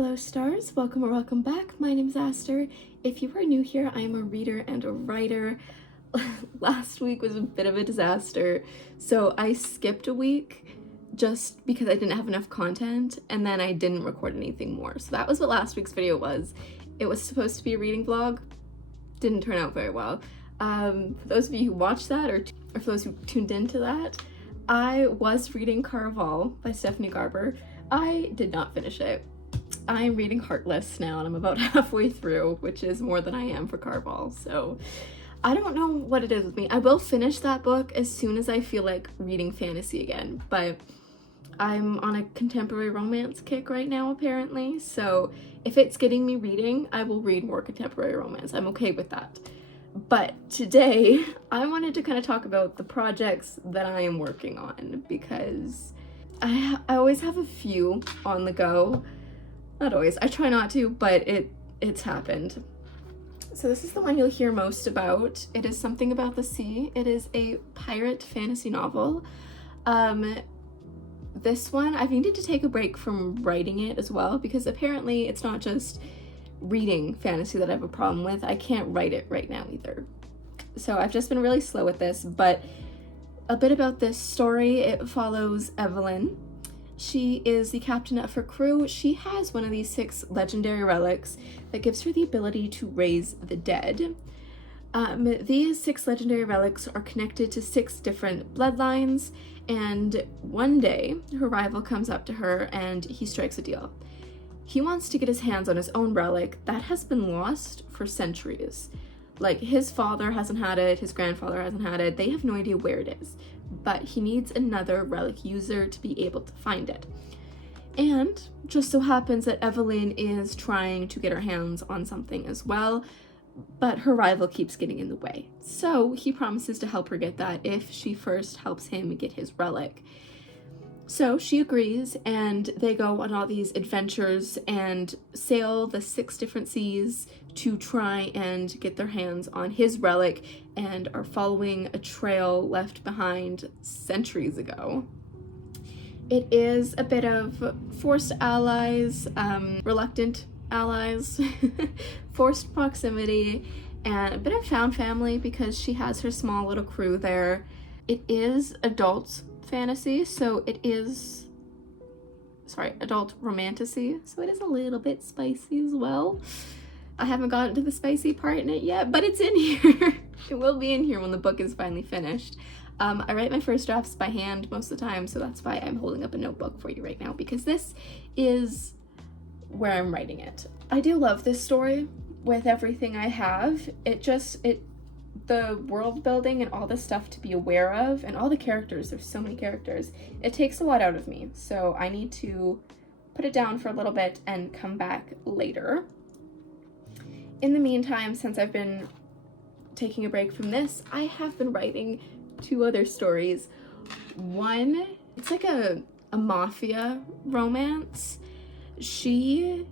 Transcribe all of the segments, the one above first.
Hello stars, welcome or welcome back. My name is Aster. If you are new here, I am a reader and a writer. Last week was a bit of a disaster, so I skipped a week just because I didn't have enough content, and then I didn't record anything more. So that was what last week's video was. It was supposed to be a reading vlog. Didn't turn out very well. For those of you who watched that, or for those who tuned into that, I was reading Caraval by Stephanie Garber. I did not finish it. I'm reading Heartless now, and I'm about halfway through, which is more than I am for Caraval, so I don't know what it is with me. I will finish that book as soon as I feel like reading fantasy again, but I'm on a contemporary romance kick right now, apparently, so if it's getting me reading, I will read more contemporary romance. I'm okay with that. But today, I wanted to kind of talk about the projects that I am working on, because I always have a few on the go. Not always, I try not to, but it's happened. So this is the one you'll hear most about. It is Something About the Sea. It is a pirate fantasy novel. This one, I've needed to take a break from writing it as well, because apparently it's not just reading fantasy that I have a problem with. I can't write it right now either. So I've just been really slow with this, but a bit about this story. It follows Evelyn. She is the captain of her crew. She has one of these 6 legendary relics that gives her the ability to raise the dead. These 6 legendary relics are connected to 6 different bloodlines, and one day her rival comes up to her and he strikes a deal. He wants to get his hands on his own relic that has been lost for centuries. Like, his father hasn't had it, his grandfather hasn't had it, they have no idea where it is. But he needs another relic user to be able to find it. And just so happens that Evelyn is trying to get her hands on something as well, but her rival keeps getting in the way. So he promises to help her get that if she first helps him get his relic. So she agrees, and they go on all these adventures and sail the 6 different seas to try and get their hands on his relic, and are following a trail left behind centuries ago. It is a bit of forced allies, reluctant allies, forced proximity, and a bit of found family because she has her small little crew there. It is adult fantasy, so it is, adult romantasy, so it is a little bit spicy as well. I haven't gotten to the spicy part in it yet, but it's in here. It will be in here when the book is finally finished. I write my first drafts by hand most of the time, so that's why I'm holding up a notebook for you right now, because this is where I'm writing it. I do love this story with everything I have. The world building and all the stuff to be aware of, and all the characters, there's so many characters, it takes a lot out of me, so I need to put it down for a little bit and come back later. In the meantime, since I've been taking a break from this, I have been writing 2 other stories. One, it's like a mafia romance. She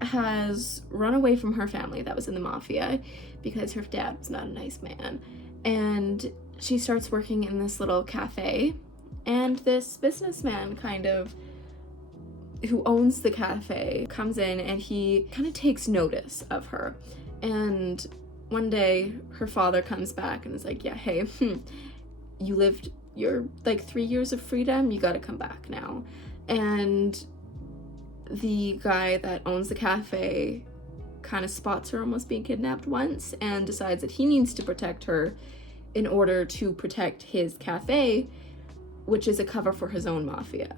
has run away from her family that was in the mafia because her dad was not a nice man, and she starts working in this little cafe, and this businessman who owns the cafe comes in, and he kind of takes notice of her. And one day her father comes back and is like, yeah, hey, you lived your 3 years of freedom, you gotta come back now. And the guy that owns the cafe kind of spots her almost being kidnapped once and decides that he needs to protect her in order to protect his cafe, which is a cover for his own mafia.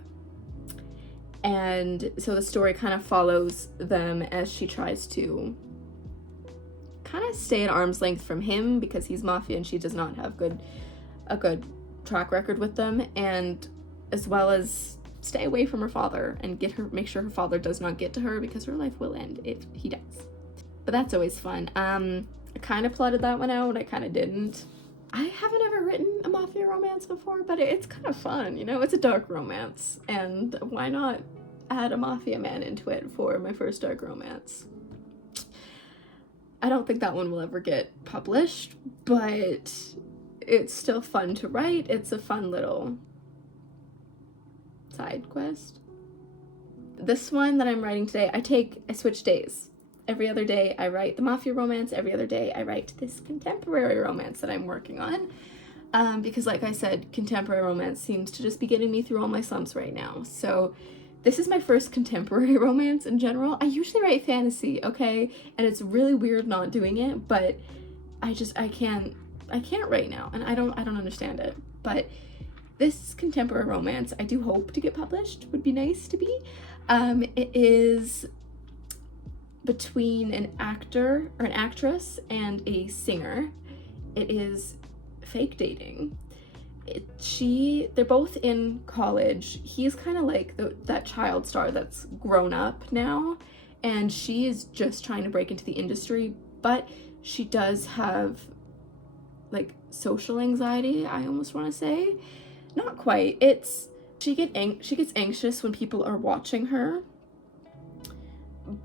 And so the story kind of follows them as she tries to kind of stay at arm's length from him because he's mafia and she does not have a good track record with them, and as well as stay away from her father and make sure her father does not get to her, because her life will end if he dies. But that's always fun. I kind of plotted that one out, I kind of didn't. I haven't ever written a mafia romance before, but it's kind of fun, you know? It's a dark romance, and why not add a mafia man into it for my first dark romance? I don't think that one will ever get published, but it's still fun to write. It's a fun little side quest. this one that I'm writing today, I switch days. Every other day I write the mafia romance, every other day I write this contemporary romance that I'm working on. Because like I said, contemporary romance seems to just be getting me through all my slumps right now. So this is my first contemporary romance in general. I usually write fantasy, okay? And it's really weird not doing it, but I can't right now, and I don't understand it. But this contemporary romance, I do hope to get published. Would be nice to be. It is between an actor or an actress and a singer. It is fake dating. They're both in college. He's kind of like that child star that's grown up now, and she is just trying to break into the industry, but she does have like social anxiety, I almost want to say. Not quite. She gets anxious when people are watching her,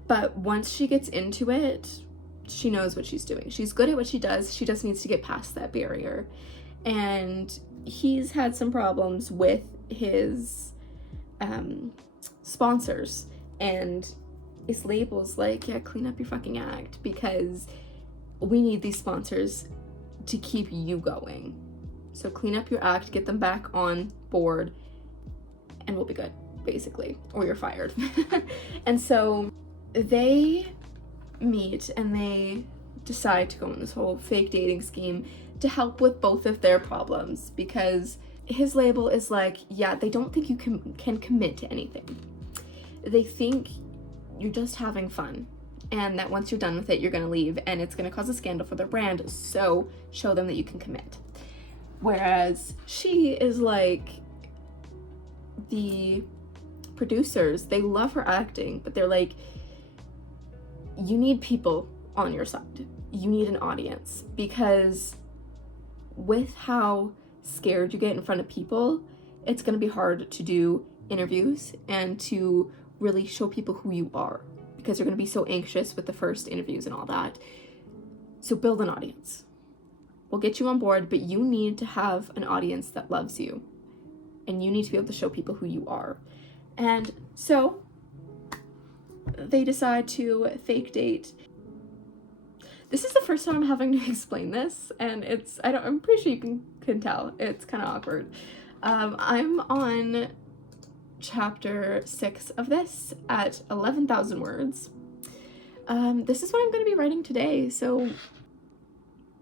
but once she gets into it, she knows what she's doing. She's good at what she does. She just needs to get past that barrier. And he's had some problems with his sponsors, and his label's like, yeah, clean up your fucking act, because we need these sponsors to keep you going. So clean up your act, get them back on board, and we'll be good, basically, or you're fired. And so they meet and they decide to go on this whole fake dating scheme to help with both of their problems, because his label is like, yeah, they don't think you can commit to anything. They think you're just having fun, and that once you're done with it, you're gonna leave, and it's gonna cause a scandal for their brand, so show them that you can commit. Whereas she is like, the producers, they love her acting, but they're like, you need people on your side. You need an audience, because with how scared you get in front of people, it's gonna be hard to do interviews and to really show people who you are, because you're gonna be so anxious with the first interviews and all that. So build an audience. We'll get you on board, but you need to have an audience that loves you, and you need to be able to show people who you are. And so they decide to fake date. This is the first time I'm having to explain this, and I'm pretty sure you can tell. It's kind of awkward. I'm on chapter 6 of this at 11,000 words. This is what I'm going to be writing today, so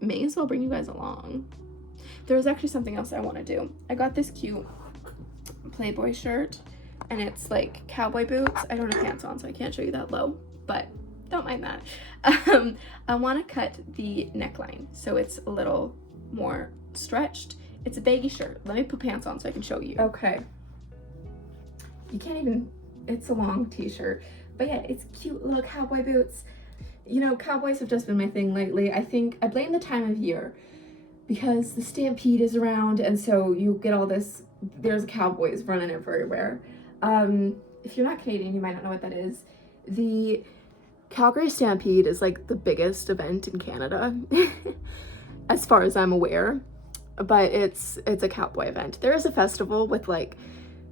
may as well bring you guys along. There was actually something else I want to do. I got this cute Playboy shirt, and it's like cowboy boots. I don't have pants on, so I can't show you that low, but don't mind that. I want to cut the neckline so it's a little more stretched. It's a baggy shirt. Let me put pants on so I can show you. Okay. You can't even, it's a long t-shirt, but yeah, it's cute little cowboy boots. You know, cowboys have just been my thing lately. I think I blame the time of year, because the stampede is around, and so you get all this, there's cowboys running everywhere. If you're not Canadian, you might not know what that is. The Calgary Stampede is like the biggest event in Canada, as far as I'm aware, but it's a cowboy event. There is a festival with like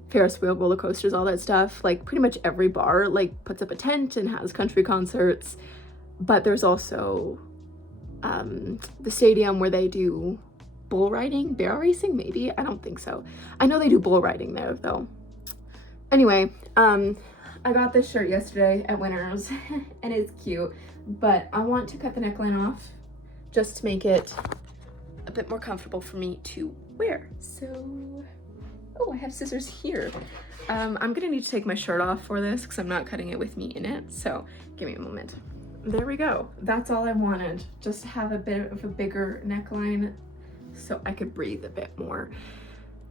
Ferris wheel, roller coasters, all that stuff. Like pretty much every bar like puts up a tent and has country concerts, but there's also the stadium where they do bull riding, barrel racing, maybe? I don't think so. I know they do bull riding there though. Anyway, I got this shirt yesterday at Winners and it's cute, but I want to cut the neckline off just to make it a bit more comfortable for me to wear. So, oh, I have scissors here. I'm gonna need to take my shirt off for this because I'm not cutting it with me in it, so give me a moment. There we go. That's all I wanted, just to have a bit of a bigger neckline so I could breathe a bit more.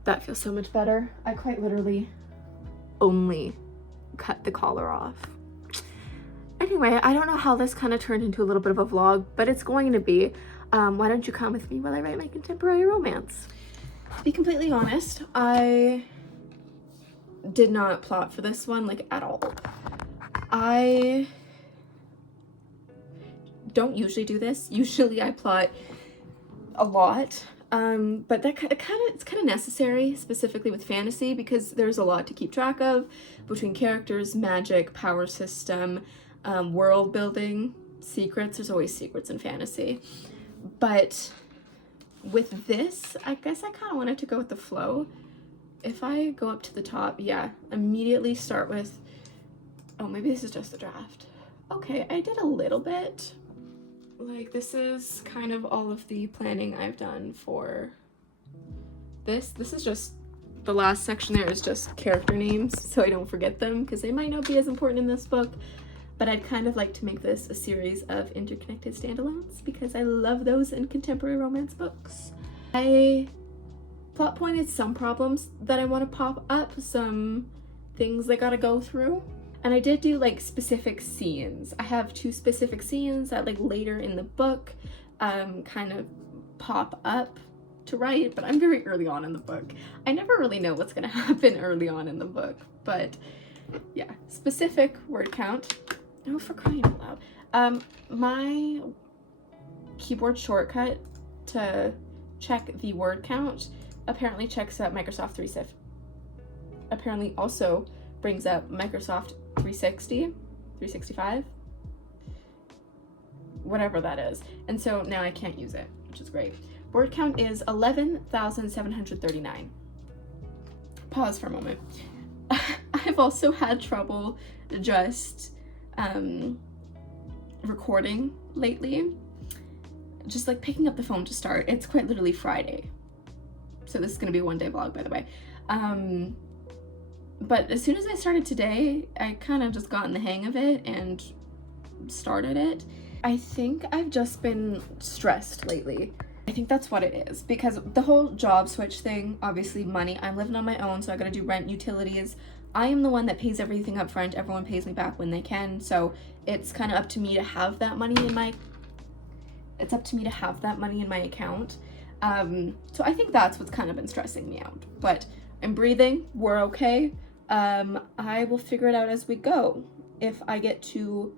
That feels so much better. I quite literally only cut the collar off. Anyway, I don't know how this kind of turned into a little bit of a vlog, but it's going to be. Why don't you come with me while I write my contemporary romance? To be completely honest, I did not plot for this one, like, at all. I don't usually do this. Usually I plot a lot. But it's kind of necessary, specifically with fantasy, because there's a lot to keep track of between characters, magic, power system, world building, secrets. There's always secrets in fantasy. But with this, I guess I kind of wanted to go with the flow. If I go up to the top, yeah, immediately start with, oh, maybe this is just the draft. Okay, I did a little bit. Like, this is kind of all of the planning I've done for this. This is just, the last section there is just character names, so I don't forget them, because they might not be as important in this book, but I'd kind of like to make this a series of interconnected standalones, because I love those in contemporary romance books. I plot pointed some problems that I want to pop up, some things I gotta go through. And I did do like specific scenes. I have 2 specific scenes that like later in the book kind of pop up to write, but I'm very early on in the book. I never really know what's gonna happen early on in the book, but yeah, specific word count. Oh, for crying out loud. My keyboard shortcut to check the word count apparently checks out Microsoft 360. Apparently also brings up Microsoft 360, 365, whatever that is. And so now I can't use it, which is great. Word count is 11,739. Pause for a moment. I've also had trouble just recording lately. Just like picking up the phone to start. It's quite literally Friday. So this is gonna be a 1-day vlog, by the way. But as soon as I started today, I kind of just got in the hang of it and started it. I think I've just been stressed lately. I think that's what it is, because the whole job switch thing, obviously money, I'm living on my own, so I gotta do rent, utilities. I am the one that pays everything up front. Everyone pays me back when they can, so it's kind of up to me to have that money in my account. So I think that's what's kind of been stressing me out, but I'm breathing, we're okay. I will figure it out as we go. If I get to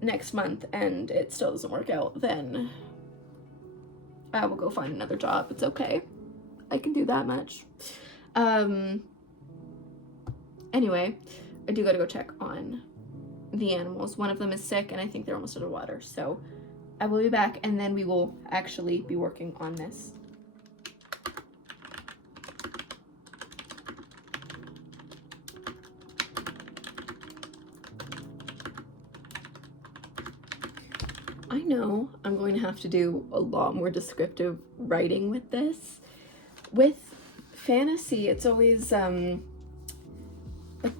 next month and it still doesn't work out, then I will go find another job. It's okay. I can do that much. Anyway, I do gotta go check on the animals. One of them is sick and I think they're almost out of water. So I will be back and then we will actually be working on this. I know I'm going to have to do a lot more descriptive writing with this. With fantasy, it's always like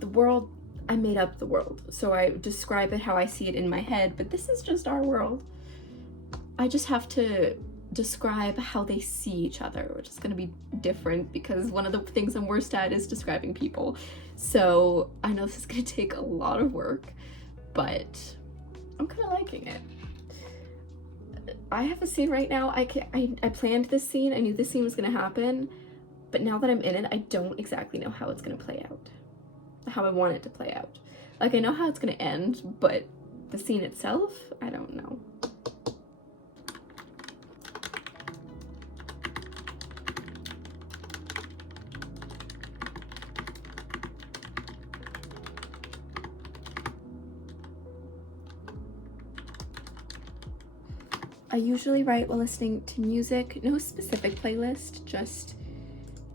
the world, I made up the world, so I describe it how I see it in my head, but this is just our world. I just have to describe how they see each other, which is going to be different because one of the things I'm worst at is describing people. So I know this is going to take a lot of work, but I'm kind of liking it. I have a scene right now. I planned this scene. I knew this scene was going to happen, but now that I'm in it, I don't exactly know how it's going to play out, how I want it to play out. Like, I know how it's going to end, but the scene itself, I don't know. I usually write while listening to music, no specific playlist, just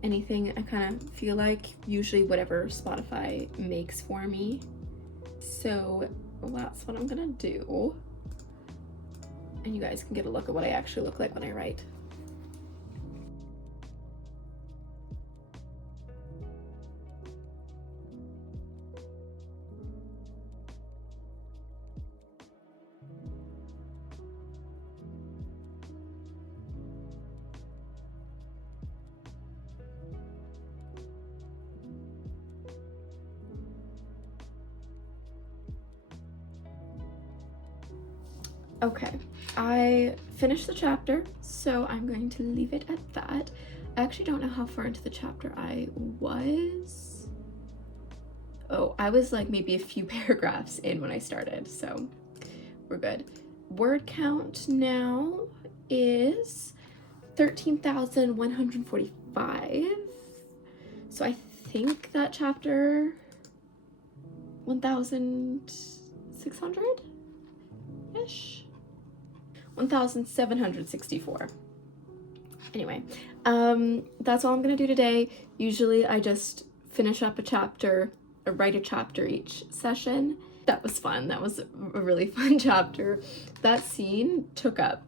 anything I kind of feel like, usually whatever Spotify makes for me. So that's what I'm gonna do. And you guys can get a look at what I actually look like when I write. Okay, I finished the chapter, so I'm going to leave it at that. I actually don't know how far into the chapter I was. Oh, I was like maybe a few paragraphs in when I started, so we're good. Word count now is 13,145. So I think that chapter 1,600-ish? 1,764. Anyway, that's all I'm gonna do today. Usually I just finish up a chapter or write a chapter each session. That was fun. That was a really fun chapter. That scene took up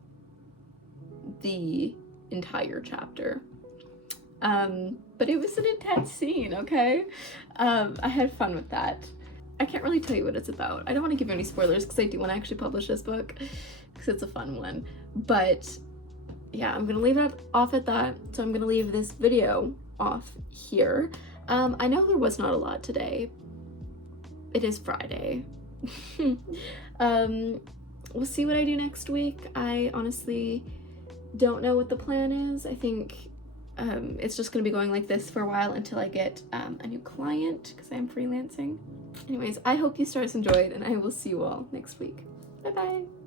the entire chapter. But it was an intense scene, okay? I had fun with that. I can't really tell you what it's about. I don't want to give you any spoilers because I do want to actually publish this book because it's a fun one. But yeah, I'm gonna leave it off at that. So I'm gonna leave this video off here. I know there was not a lot today. It is Friday. We'll see what I do next week. I honestly don't know what the plan is. I think it's just gonna be going like this for a while until I get a new client because I am freelancing. Anyways, I hope you stars enjoyed and I will see you all next week. Bye bye.